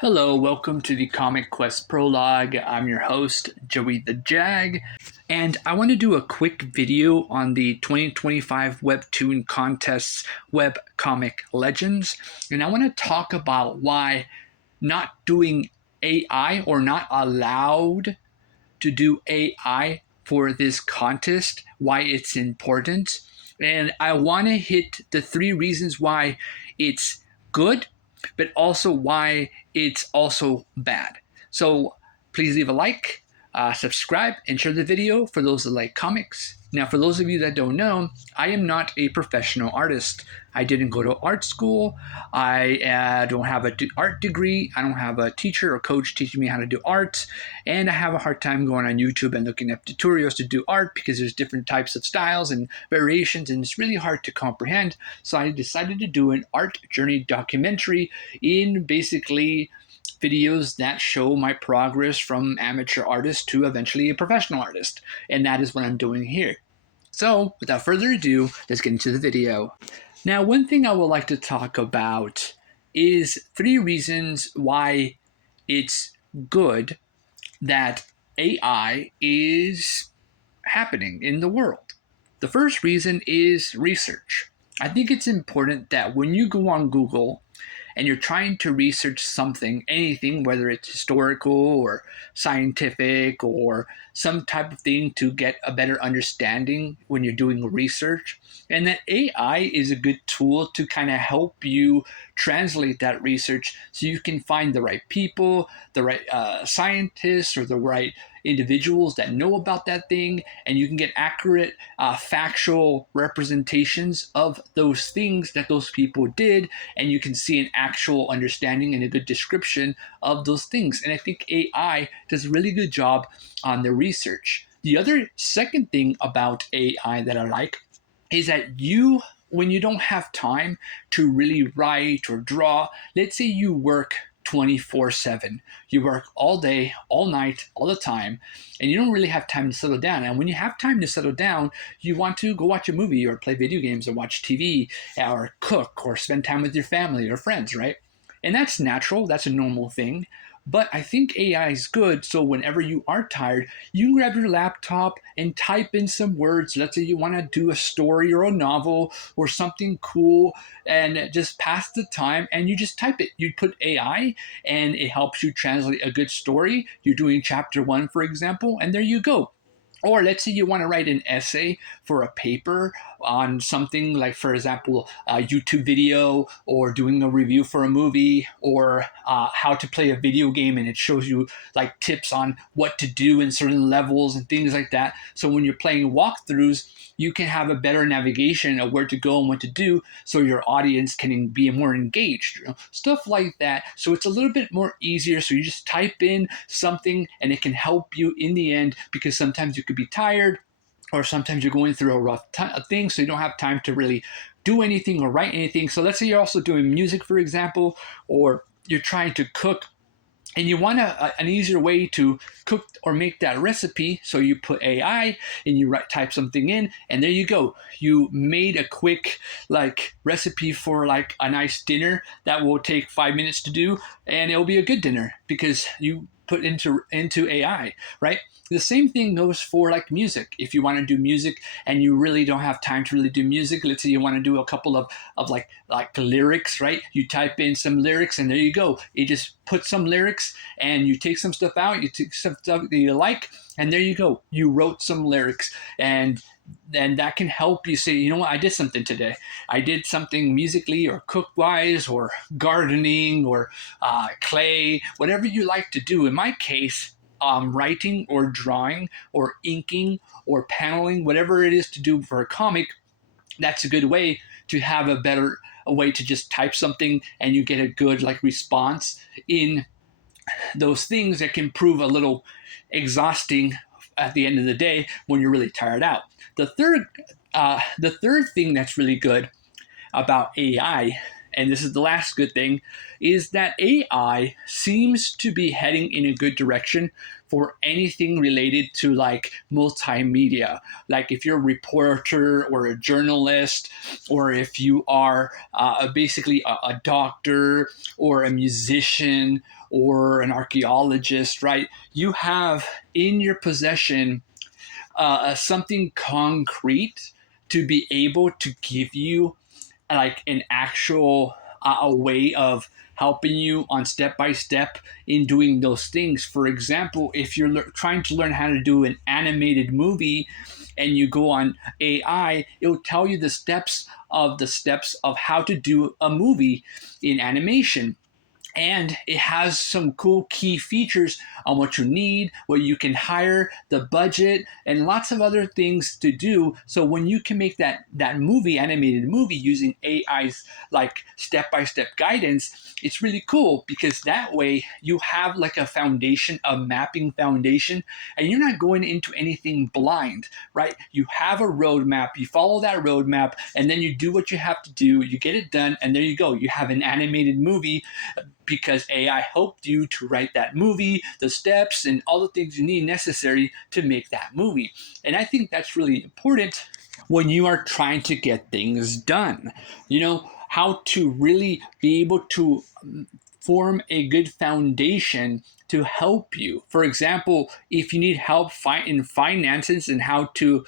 Hello, welcome to the Comic Quest Prologue. I'm your host, Joey the JAG, and I want to do a quick video on the 2025 Webtoon Contest's webcomic legends, and I want to talk about why not doing AI or not allowed to do AI for this contest, why it's important, and I want to hit the three reasons why it's good but also why it's also bad. So please leave a like, subscribe, and share the video for those that like comics. Now, for those of you that don't know, I am not a professional artist. I didn't go to art school. I don't have an art degree. I don't have a teacher or coach teaching me how to do art. And I have a hard time going on YouTube and looking up tutorials to do art because there's different types of styles and variations, and it's really hard to comprehend. So I decided to do an art journey documentary in basically videos that show my progress from amateur artist to eventually a professional artist. And that is what I'm doing here. So without further ado, let's get into the video. Now, one thing I would like to talk about is three reasons why it's good that AI is happening in the world. The first reason is research. I think it's important that when you go on Google and you're trying to research something, anything, whether it's historical or scientific or some type of thing to get a better understanding when you're doing research, and that AI is a good tool to kind of help you translate that research so you can find the right people, the right scientists, or the right individuals that know about that thing, and you can get accurate, factual representations of those things that those people did, and you can see an actual understanding and a good description of those things. And I think AI does a really good job on the research. The other second thing about AI that I like is that when you don't have time to really write or draw, let's say you work 24/7. You work all day, all night, all the time, and you don't really have time to settle down. And when you have time to settle down, you want to go watch a movie or play video games or watch TV or cook or spend time with your family or friends, right? And that's natural, that's a normal thing. But I think AI is good, so whenever you are tired, you can grab your laptop and type in some words. Let's say you want to do a story or a novel or something cool and just pass the time, and you just type it. You put AI and it helps you translate a good story. You're doing chapter 1, for example, and there you go. Or let's say you want to write an essay for a paper on something like, for example, a YouTube video, or doing a review for a movie, or how to play a video game, and it shows you like tips on what to do in certain levels and things like that. So when you're playing walkthroughs, you can have a better navigation of where to go and what to do so your audience can be more engaged, stuff like that. So it's a little bit more easier. So you just type in something and it can help you in the end, because sometimes you could be tired, or sometimes you're going through a rough thing, so you don't have time to really do anything or write anything. So let's say you're also doing music, for example, or you're trying to cook, and you want an easier way to cook or make that recipe. So you put AI and you type something in, and there you go. You made a quick like recipe for like a nice dinner that will take 5 minutes to do, and it'll be a good dinner because you put into AI, right? The same thing goes for like music. If you want to do music and you really don't have time to really do music, let's say you want to do a couple of like lyrics, right? You type in some lyrics and there you go. You just put some lyrics and you take some stuff out, you take some stuff that you like, and there you go. You wrote some lyrics, and then that can help you say, you know what, I did something today. I did something musically or cook-wise or gardening or clay, whatever you like to do. In my case, writing or drawing or inking or paneling, whatever it is to do for a comic, that's a good way to have a way to just type something and you get a good like response in those things that can prove a little exhausting at the end of the day when you're really tired out. The third thing that's really good about AI, and this is the last good thing, is that AI seems to be heading in a good direction for anything related to like multimedia. Like if you're a reporter or a journalist, or if you are basically a doctor or a musician or an archaeologist, right? You have in your possession something concrete to be able to give you like an actual a way of helping you on step by step in doing those things. For example, if you're trying to learn how to do an animated movie and you go on AI, it'll tell you the steps of how to do a movie in animation, and it has some cool key features on what you need, what you can hire, the budget, and lots of other things to do. So when you can make that movie, animated movie, using AI's like step-by-step guidance, it's really cool because that way you have like a foundation, a mapping foundation, and you're not going into anything blind, right? You have a roadmap, you follow that roadmap, and then you do what you have to do, you get it done, and there you go. You have an animated movie because AI helped you to write that movie, the steps, and all the things you need necessary to make that movie. And I think that's really important when you are trying to get things done. You know, how to really be able to form a good foundation to help you. For example, if you need help in finances and how to,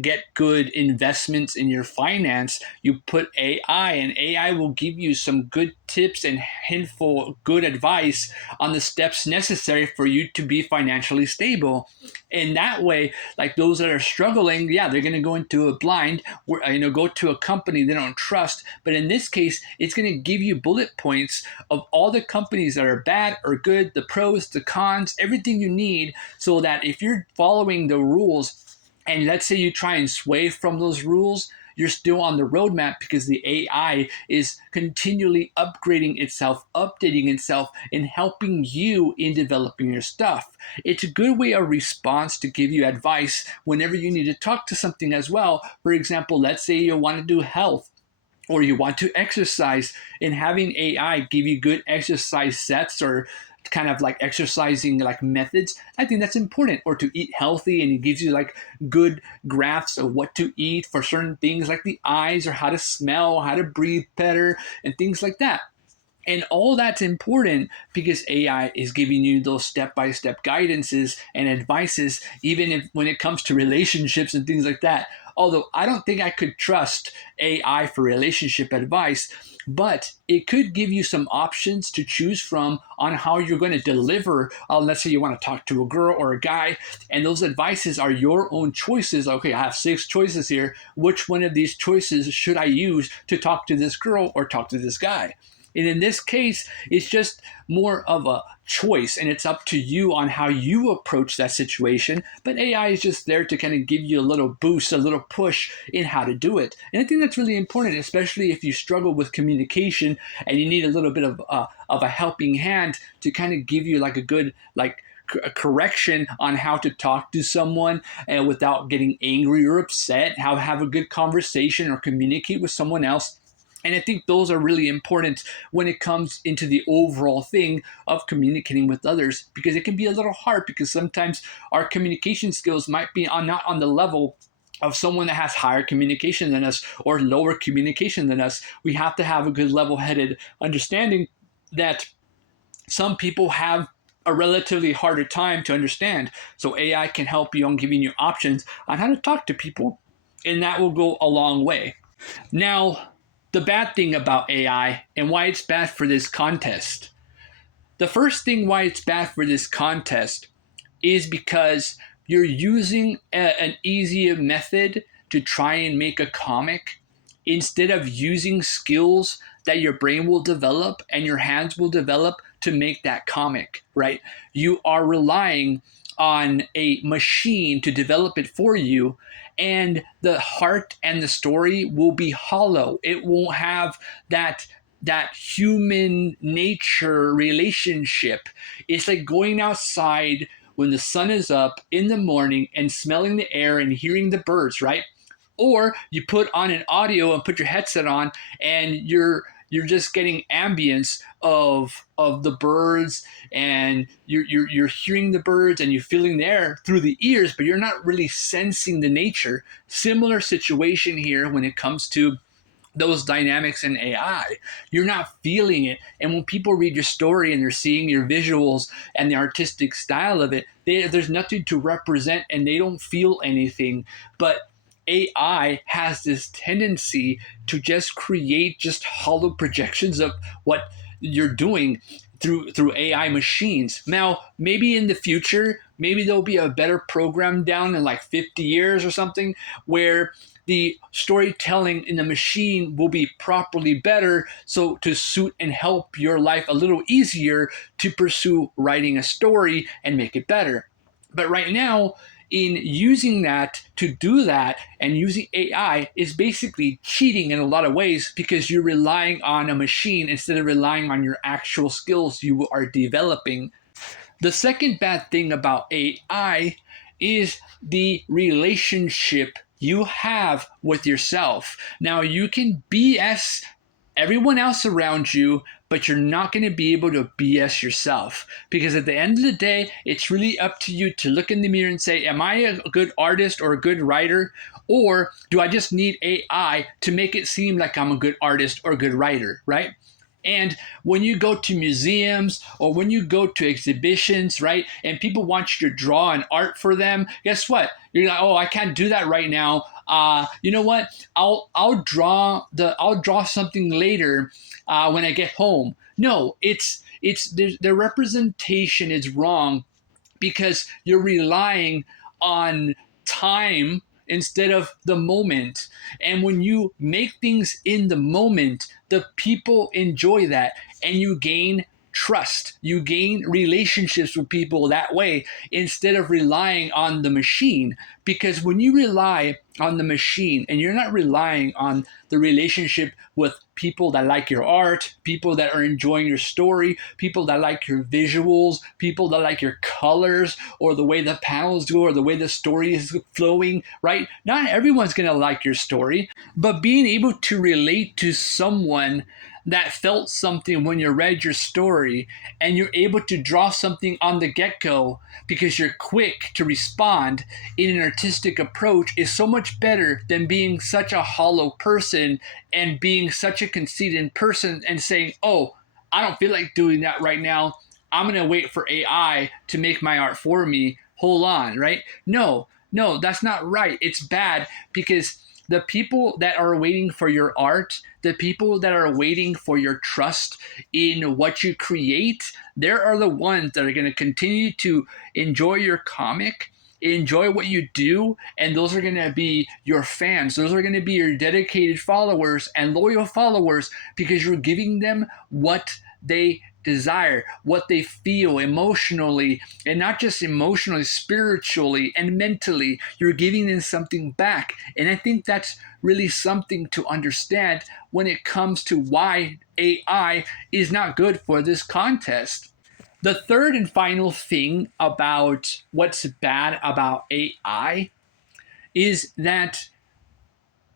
get good investments in your finance, you put AI, and AI will give you some good tips and handful good advice on the steps necessary for you to be financially stable. And that way, like those that are struggling, yeah, they're going to go into a blind, go to a company they don't trust. But in this case, it's going to give you bullet points of all the companies that are bad or good, the pros, the cons, everything you need, so that if you're following the rules, and let's say you try and sway from those rules, you're still on the roadmap because the AI is continually upgrading itself, updating itself, and helping you in developing your stuff. It's a good way of response to give you advice whenever you need to talk to something as well. For example, let's say you want to do health, or you want to exercise, and having AI give you good exercise sets or kind of like exercising like methods, I think that's important. Or to eat healthy, and it gives you like good graphs of what to eat for certain things like the eyes, or how to smell, how to breathe better, and things like that. And all that's important because AI is giving you those step-by-step guidances and advices, even if when it comes to relationships and things like that. Although I don't think I could trust AI for relationship advice, but it could give you some options to choose from on how you're going to deliver. Let's say you want to talk to a girl or a guy, and those advices are your own choices. Okay, I have 6 choices here. Which one of these choices should I use to talk to this girl or talk to this guy? And in this case, it's just more of a choice, and it's up to you on how you approach that situation. But AI is just there to kind of give you a little boost, a little push in how to do it. And I think that's really important, especially if you struggle with communication and you need a little bit of a helping hand to kind of give you like a good a correction on how to talk to someone and without getting angry or upset, how to have a good conversation or communicate with someone else. And I think those are really important when it comes into the overall thing of communicating with others, because it can be a little hard because sometimes our communication skills might be not on the level of someone that has higher communication than us or lower communication than us. We have to have a good level-headed understanding that some people have a relatively harder time to understand. So AI can help you on giving you options on how to talk to people, and that will go a long way. Now, the bad thing about AI and why it's bad for this contest. The first thing why it's bad for this contest is because you're using an easier method to try and make a comic instead of using skills that your brain will develop and your hands will develop to make that comic, right? You are relying on a machine to develop it for you, and the heart and the story will be hollow. It won't have that human nature relationship. It's like going outside when the sun is up in the morning and smelling the air and hearing the birds, right? Or you put on an audio and put your headset on, and You're just getting ambience of the birds, and you're hearing the birds and you're feeling the air through the ears, but you're not really sensing the nature. Similar situation here when it comes to those dynamics in AI. You're not feeling it. And when people read your story and they're seeing your visuals and the artistic style of it, there's nothing to represent and they don't feel anything. But AI has this tendency to just create just hollow projections of what you're doing through AI machines. Now, maybe in the future, maybe there'll be a better program down in like 50 years or something where the storytelling in the machine will be properly better, so to suit and help your life a little easier to pursue writing a story and make it better. But right now, in using that to do that and using AI is basically cheating in a lot of ways because you're relying on a machine instead of relying on your actual skills you are developing. The second bad thing about AI is the relationship you have with yourself. Now, you can BS everyone else around you, but you're not going to be able to BS yourself. Because at the end of the day, it's really up to you to look in the mirror and say, am I a good artist or a good writer? Or do I just need AI to make it seem like I'm a good artist or a good writer, right? And when you go to museums or when you go to exhibitions, right, and people want you to draw an art for them, guess what? You're like, oh, I can't do that right now. You know what? I'll draw something later when I get home. No, it's the representation is wrong because you're relying on time instead of the moment. And when you make things in the moment, the people enjoy that and you gain trust. You gain relationships with people that way instead of relying on the machine. Because when you rely on the machine and you're not relying on the relationship with people that like your art, people that are enjoying your story, people that like your visuals, people that like your colors or the way the panels go or the way the story is flowing, right? Not everyone's going to like your story, but being able to relate to someone that felt something when you read your story and you're able to draw something on the get-go because you're quick to respond in an artistic approach is so much better than being such a hollow person and being such a conceited person and saying, oh, I don't feel like doing that right now. I'm going to wait for AI to make my art for me. Hold on, right? No, that's not right. It's bad because the people that are waiting for your art, the people that are waiting for your trust in what you create, there are the ones that are going to continue to enjoy your comic, enjoy what you do, and those are going to be your fans. Those are going to be your dedicated followers and loyal followers because you're giving them what they desire, what they feel emotionally, and not just emotionally, spiritually and mentally. You're giving them something back. And I think that's really something to understand when it comes to why AI is not good for this contest. The third and final thing about what's bad about AI is that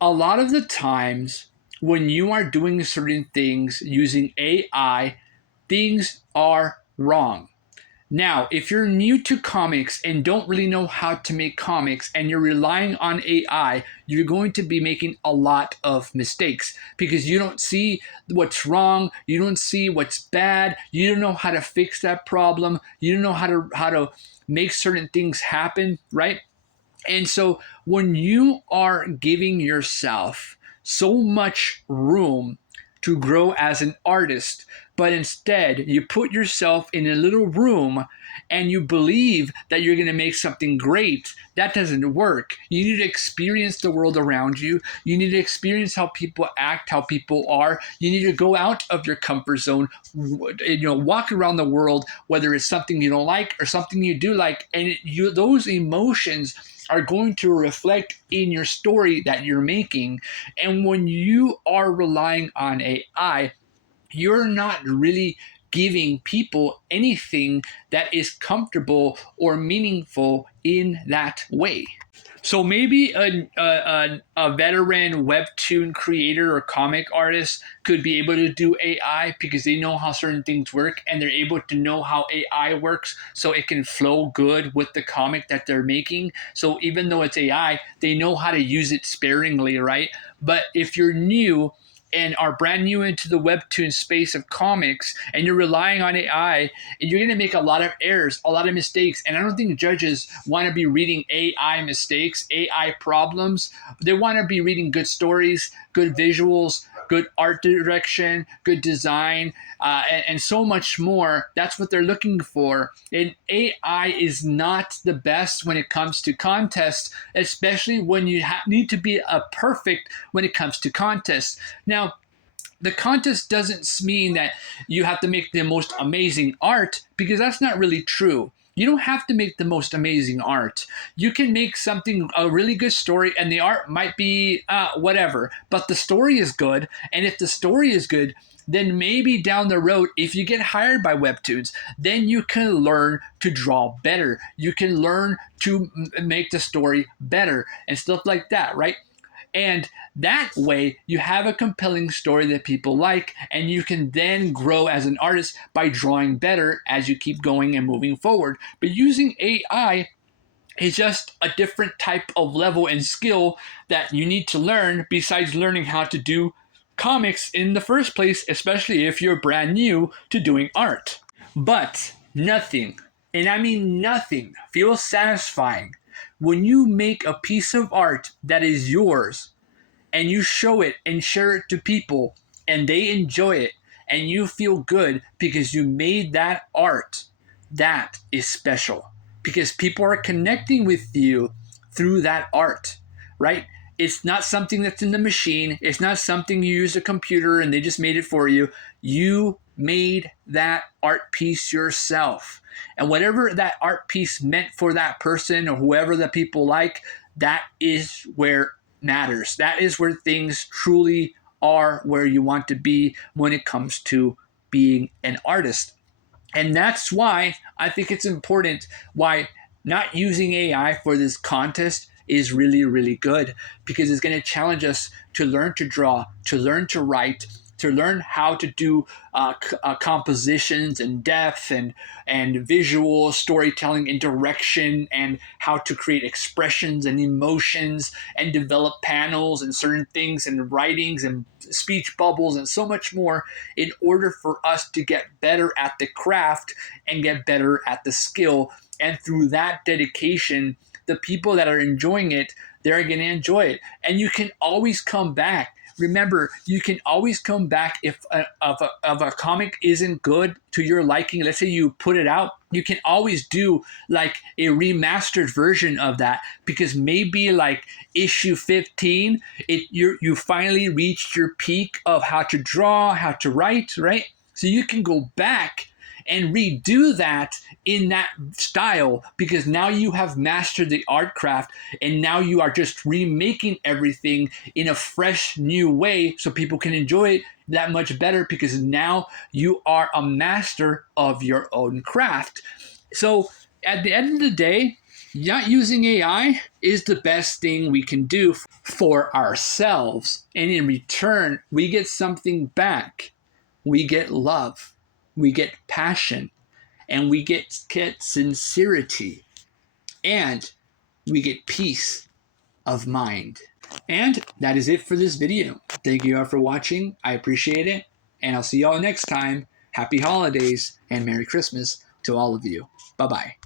a lot of the times when you are doing certain things using AI, things are wrong. Now, if you're new to comics and don't really know how to make comics and you're relying on AI, you're going to be making a lot of mistakes because you don't see what's wrong, you don't see what's bad, you don't know how to fix that problem, you don't know how to make certain things happen, right? And so when you are giving yourself so much room to grow as an artist, but instead you put yourself in a little room and you believe that you're going to make something great, that doesn't work. You need to experience the world around you. You need to experience how people act, how people are. You need to go out of your comfort zone, walk around the world, whether it's something you don't like or something you do like, and those emotions are going to reflect in your story that you're making. And when you are relying on AI, you're not really giving people anything that is comfortable or meaningful in that way. So maybe a veteran webtoon creator or comic artist could be able to do AI because they know how certain things work and they're able to know how AI works so it can flow good with the comic that they're making. So even though it's AI, they know how to use it sparingly, right? But if you're new and are brand new into the webtoon space of comics and you're relying on AI, and you're going to make a lot of errors, a lot of mistakes. And I don't think judges want to be reading AI mistakes, AI problems. They want to be reading good stories, good visuals, good art direction, good design, and so much more. That's what they're looking for. And AI is not the best when it comes to contests, especially when you need to be a perfect when it comes to contests. Now, the contest doesn't mean that you have to make the most amazing art, because that's not really true. You don't have to make the most amazing art. You can make something, a really good story, and the art might be whatever, but the story is good. And if the story is good, then maybe down the road, if you get hired by Webtoons, then you can learn to draw better. You can learn to make the story better and stuff like that, right? And that way, you have a compelling story that people like, and you can then grow as an artist by drawing better as you keep going and moving forward. But using AI is just a different type of level and skill that you need to learn, besides learning how to do comics in the first place, especially if you're brand new to doing art. But nothing, and I mean nothing, feels satisfying when you make a piece of art that is yours and you show it and share it to people and they enjoy it and you feel good because you made that art. That is special because people are connecting with you through that art, right? It's not something that's in the machine. It's not something you use a computer and they just made it for you. You made that art piece yourself. And whatever that art piece meant for that person or whoever the people like, that is where matters. That is where things truly are where you want to be when it comes to being an artist. And that's why I think it's important why not using AI for this contest is really, really good, because it's going to challenge us to learn to draw, to learn to write, to learn how to do compositions and depth and visual storytelling and direction, and how to create expressions and emotions and develop panels and certain things and writings and speech bubbles and so much more, in order for us to get better at the craft and get better at the skill. And through that dedication, the people that are enjoying it, they're going to enjoy it. And you can always come back. Remember, you can always come back if a comic isn't good to your liking. Let's say you put it out, you can always do like a remastered version of that, because maybe like issue 15, you finally reached your peak of how to draw, how to write, right? So you can go back and redo that in that style, because now you have mastered the art craft and now you are just remaking everything in a fresh new way so people can enjoy it that much better, because now you are a master of your own craft. So at the end of the day, not using AI is the best thing we can do for ourselves. And in return, we get something back. We get love, we get passion, and we get sincerity, and we get peace of mind. And that is it for this video. Thank you all for watching. I appreciate it. And I'll see y'all next time. Happy holidays and Merry Christmas to all of you. Bye-bye.